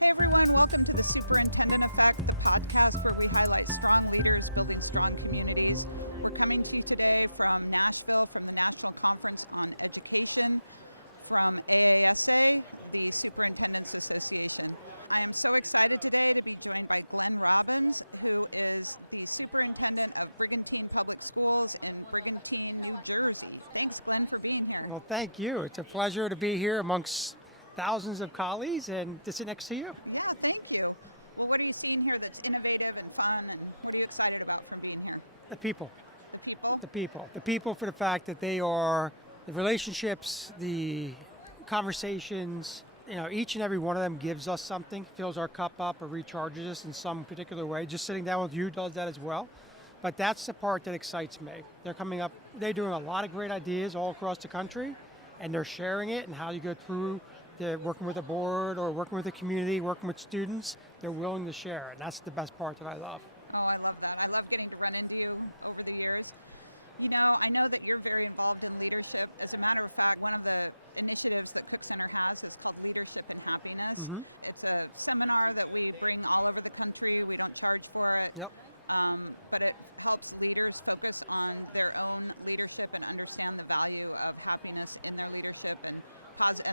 Hey everyone, welcome to the Superintendent Effect, the podcast where we highlight strong leaders building strong communities. We're coming to you today from Nashville, from the National Conference on Education, from AASA, the Superintendents Association. I am so excited today to be joined by Glenn Robbins, who is the Superintendent of Brigantine Public Schools in Brigantine, New Jersey. Thanks, Glenn, for being here. Well, thank you. It's a pleasure to be here amongst thousands of colleagues and to sit next to you. Yeah, thank you. Well, what are you seeing here that's innovative and fun, and what are you excited about from being here? The people. The people? The people. The people for the fact that they are the relationships, the conversations, each and every one of them gives us something, fills our cup up or recharges us in some particular way. Just sitting down with you does that as well. But that's the part that excites me. They're coming up, they're doing a lot of great ideas all across the country, and they're sharing it and how you go through working with a board or working with a community, working with students, they're willing to share. And that's the best part that I love. Oh, I love that. I love getting to run into you over the years. I know that you're very involved in leadership. As a matter of fact, one of the initiatives that Cook Center has is called Leadership and Happiness. Mm-hmm. It's a seminar that we bring all over the country. We don't charge for it. Yep. But it helps leaders focus on their own leadership and understand the value of happiness in their leadership and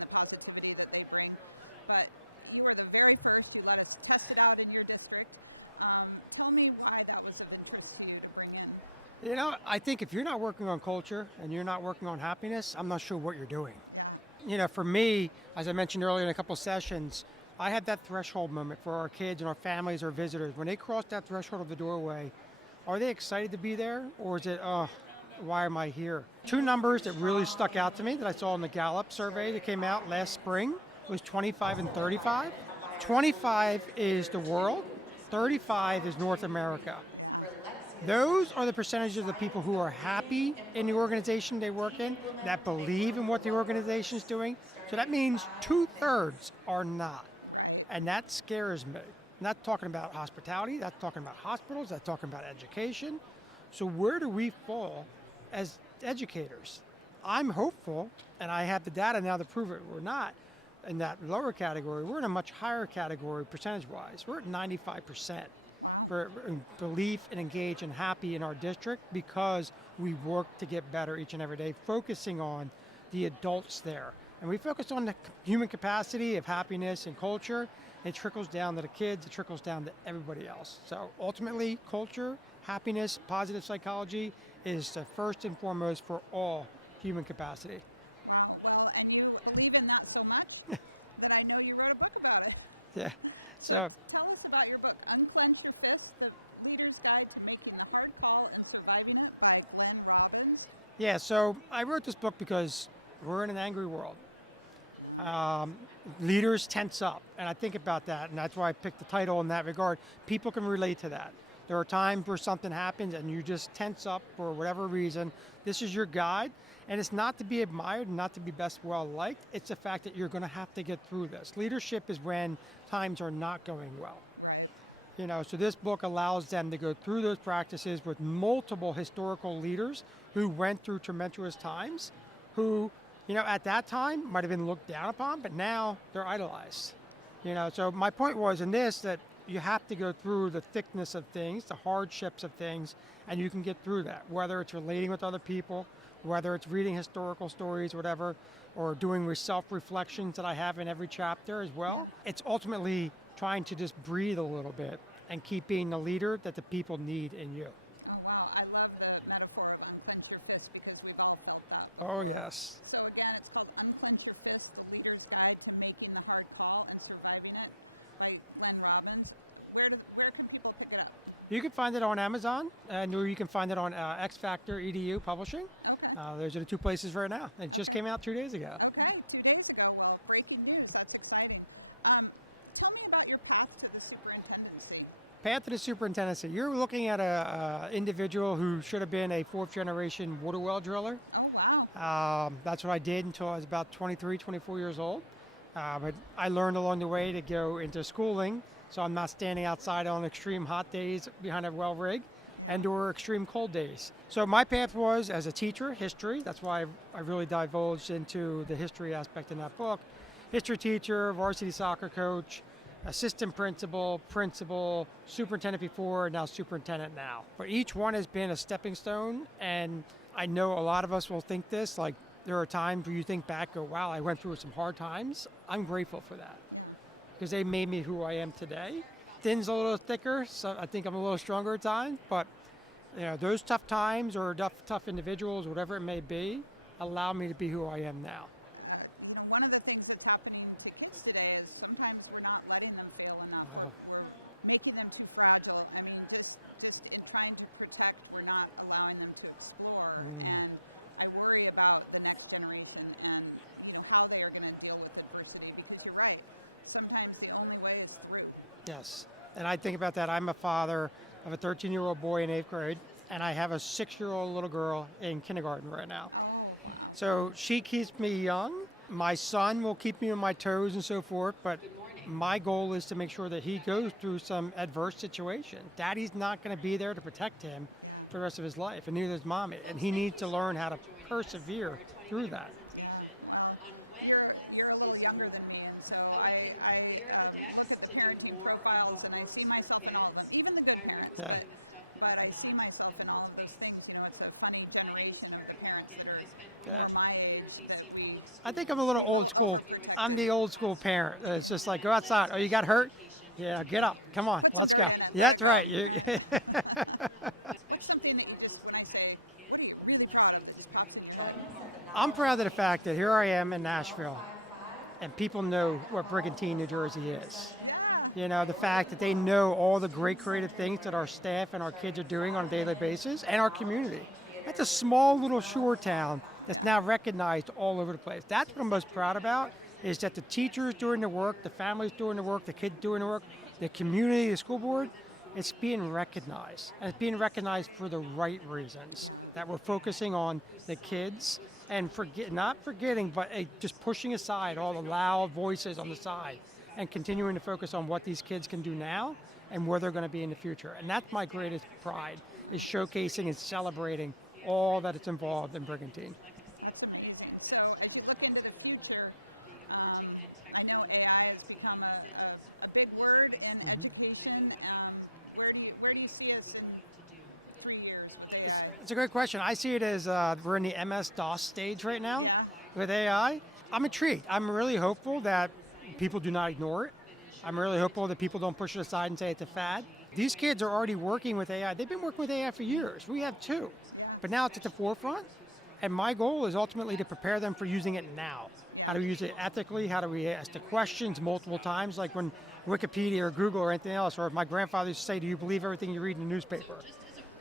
the positivity that they bring. But you were the very first. You let us test it out in your district. Tell me why that was of interest to you to bring in. I think if you're not working on culture and you're not working on happiness, I'm not sure what you're doing. Yeah. For me, as I mentioned earlier in a couple of sessions, I had that threshold moment for our kids and our families, our visitors. When they cross that threshold of the doorway, are they excited to be there? Or is it, why am I here? Two numbers that really stuck out to me that I saw in the Gallup survey that came out last spring was 25 and 35. 25 is the world, 35 is North America. Yeah. Those are the percentages of the people who are happy in the organization they work in, that believe in what the organization is doing. So that means 2/3 are not. Right. And that scares me. I'm not talking about hospitality, that's talking about hospitals, that's talking about education. So where do we fall as educators? I'm hopeful, and I have the data now to prove it. We're not in that lower category. We're in a much higher category percentage-wise. We're at 95%. Wow. For belief and engaged and happy in our district because we work to get better each and every day, focusing on the adults there. And we focus on the human capacity of happiness and culture. It trickles down to the kids, it trickles down to everybody else. So ultimately, culture, happiness, positive psychology is the first and foremost for all human capacity. Wow. Well, and you believe in that so much that I know you wrote a book about it. Yeah. So tell us about your book, Unclench Your Fist, The Leader's Guide to Making the Hard Call and Surviving It by Glenn Robbins. Yeah, so I wrote this book because we're in an angry world. Yeah. Leaders tense up, and I think about that, and that's why I picked the title in that regard. People can relate to that. There are times where something happens and you just tense up for whatever reason. This is your guide, and it's not to be admired and not to be best well liked. It's the fact that you're going to have to get through this. Leadership is when times are not going well. Right. So this book allows them to go through those practices with multiple historical leaders who went through tumultuous times, who, at that time might have been looked down upon, but now they're idolized. So my point was in this that you have to go through the thickness of things, the hardships of things, and you can get through that, whether it's relating with other people, whether it's reading historical stories, whatever, or doing self-reflections that I have in every chapter as well. Yeah. It's ultimately trying to just breathe a little bit and keep being the leader that the people need in you. Oh, wow. I love the metaphor of unclench your fist because we've all felt that before. Oh, yes. So again, it's called Unclench Your Fist, The Leader's Guide to Making the Hard Call and Surviving It by Glenn Robbins. Where can people pick it up? You can find it on Amazon, or you can find it on X Factor EDU Publishing. Okay. Those are the two places right now. It just came out 2 days ago. Okay, 2 days ago. Well, breaking news. That's exciting. Tell me about your path to the superintendency. Path to the superintendency. You're looking at an individual who should have been a fourth-generation water well driller. Oh, wow. That's what I did until I was about 23, 24 years old. But I learned along the way to go into schooling, so I'm not standing outside on extreme hot days behind a well rig and or extreme cold days. So my path was as a teacher, history. That's why I really divulged into the history aspect in that book. History teacher, varsity soccer coach, assistant principal, principal, superintendent before, now superintendent now. But each one has been a stepping stone, and I know a lot of us will think this, like there are times where you think back, go, wow, I went through some hard times. I'm grateful for that. Yeah. Because they made me who I am today. Thin's a little thicker, so I think I'm a little stronger at times, but those tough times or tough individuals, whatever it may be, allow me to be who I am now. One of the things that's happening to kids today is sometimes we're not letting them fail enough. We're making them too fragile. I mean, just in trying to protect, we're not allowing them to explore. And I worry about the next generation and how they are going to deal with adversity, because you're right. Sometimes the only way is through. Yes, and I think about that. I'm a father of a 13-year-old boy in 8th grade, and I have a 6-year-old little girl in kindergarten right now. Oh, wow. So she keeps me young. My son will keep me on my toes and so forth, but my goal is to make sure that he goes through some adverse situation. Daddy's not going to be there to protect him for the rest of his life, and neither is mommy. And he needs to learn how to persevere through that. Yeah, well, you're a little younger than me, and so I look at the parenting profiles and I see myself in all of them, even the good parents, but I see myself in all of those things. It's a funny generation of the parents that are more my age that I think I'm a little old school. Overprotected. I'm the old school parent. It's just like, go outside. Oh, you got hurt? Yeah, get up. Come on. Put some dirt in it. Let it go. Right. What's something that you just, when I say, what are you really proud of, that just pops in your head? I'm proud of the fact that here I am in Nashville, and people know what Brigantine, New Jersey is. Yeah. The fact that they know all the great creative things that our staff and our kids are doing on a daily basis, and our community. It's a small little shore town that's now recognized all over the place. That's what I'm most proud about, is that the teachers doing the work, the families doing the work, the kids doing the work, the community, the school board, it's being recognized. And it's being recognized for the right reasons. Yeah. That we're focusing on the kids and not forgetting, but just pushing aside all the loud voices on the side and continuing to focus on what these kids can do now and where they're going to be in the future. And that's my greatest pride, is showcasing and celebrating all that it's involved in Brigantine. That's amazing. So as you look into the future, I know AI has become a big word in education. Where do you see us in 3 years with AI? It's a great question. I see it as we're in the MS-DOS stage right now. Yeah. With AI. I'm intrigued. I'm really hopeful that people do not ignore it. I'm really hopeful that people don't push it aside and say it's a fad. These kids are already working with AI. They've been working with AI for years. We have too. Yeah. But now it's at the forefront. And my goal is ultimately to prepare them for using it now. Yeah. How do we use it ethically? How do we ask the questions multiple times? Like when Wikipedia or Google or anything else, or my grandfather used to say, do you believe everything you read in the newspaper?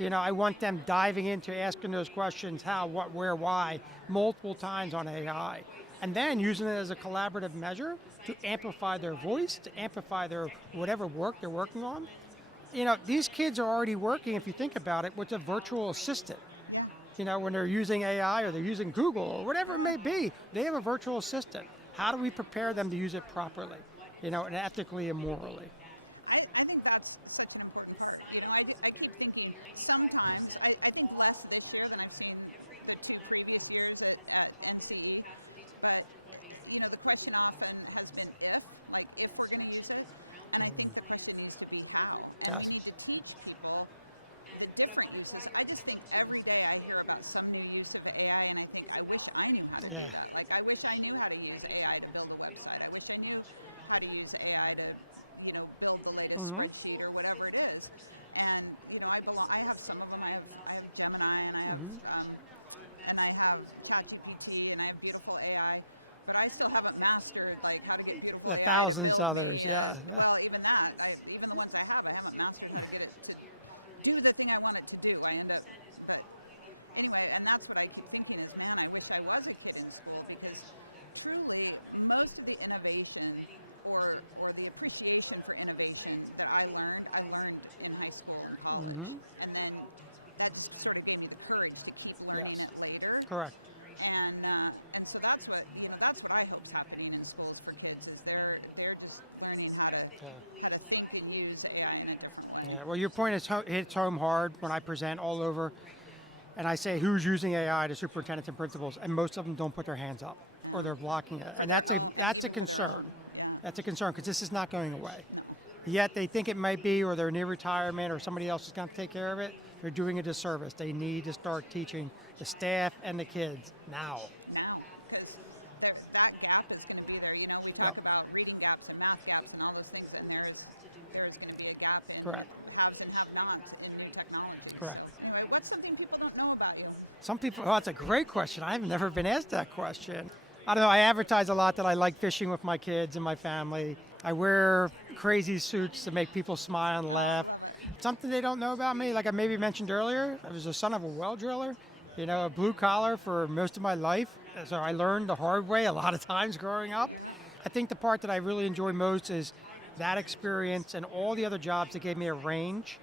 I want them diving into asking those questions, how, what, where, why, multiple times on AI. And then using it as a collaborative measure to amplify their voice, to amplify their whatever work they're working on. These kids are already working, if you think about it, with a virtual assistant. Yeah. When they're using AI or they're using Google or whatever it may be, they have a virtual assistant. How do we prepare them to use it properly, and ethically and morally? I think that's such an important part. I keep thinking sometimes, I think less this year than I've seen the 2 previous years at NCE, but the question often has been if we're going to use it, and I think the question needs to be how, and we need to teach people the different uses. I just think every day I hear about some new use of AI, and I think, I wish I knew how to do that. I wish I knew how to use AI to build a website. I wish I knew how to use AI to, build the latest spreadsheet or whatever it is. And I have some of them. I have Gemini, and I have and I have ChatGPT, and I have beautiful AI. But I still haven't mastered how to get beautiful AI to build me. Well, even that, even the ones I haven't mastered how to get it to do the thing I want it to do. But anyway, and that's what I keep thinking is, man, I wish I was a kid in school, because truly most of the innovation or the appreciation for innovation that I learned in high school and college. And then that just sort of gave me the courage to keep learning it later. Correct. And so that's what I hope's happening in schools for kids, is they're just learning how to think and use AI in a different way. Yeah, well, your point hits home hard when I present all over And I say, who's using AI to superintendents and principals? And most of them don't put their hands up, or they're blocking it. For And their that's own, and that's even a for concern. their own. Yeah. That's a concern, because this is not going away. No. Yet they think it might be, or they're near retirement, or somebody else is going to take care of it. They're doing a disservice. They need to start teaching the staff and the kids now. Because that gap is going to be there. You know, we talk about reading gaps and math gaps and all those things, and there is going to be a gap in Correct. haves and have-nots in new technologies. Correct. So anyway, what's something people don't know about you? Some people, oh, that's a great question. I've never been asked that question. I don't know, I advertise a lot that I like fishing with my kids and my family. I wear crazy suits to make people smile and laugh. I love it. Something they don't know about me, like I maybe mentioned earlier, I was the son of a well driller, a blue collar for most of my life. So I learned the hard way a lot of times growing up. Yeah. I think the part that I really enjoy most is that experience and all the other jobs that gave me a range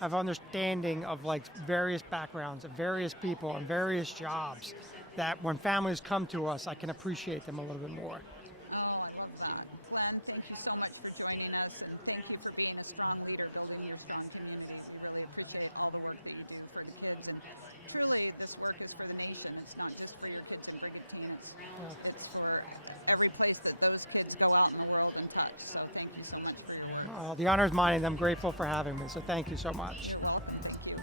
of understanding of like various backgrounds and various people and various jobs, that when families come to us, I can appreciate them a little bit more. Oh, I love that. Glenn, thank you so much for joining us, and thank you for being a strong leader, building your strong community. We really appreciate all the work that you do for the kids, and truly this work is for the nation. It's not just for your kids in Brigantine, it's for every place that those kids go out in the world and touch. So thank you so much for your work. The honor is mine, and I'm grateful for having me, so thank you so much. You're welcome, thank you.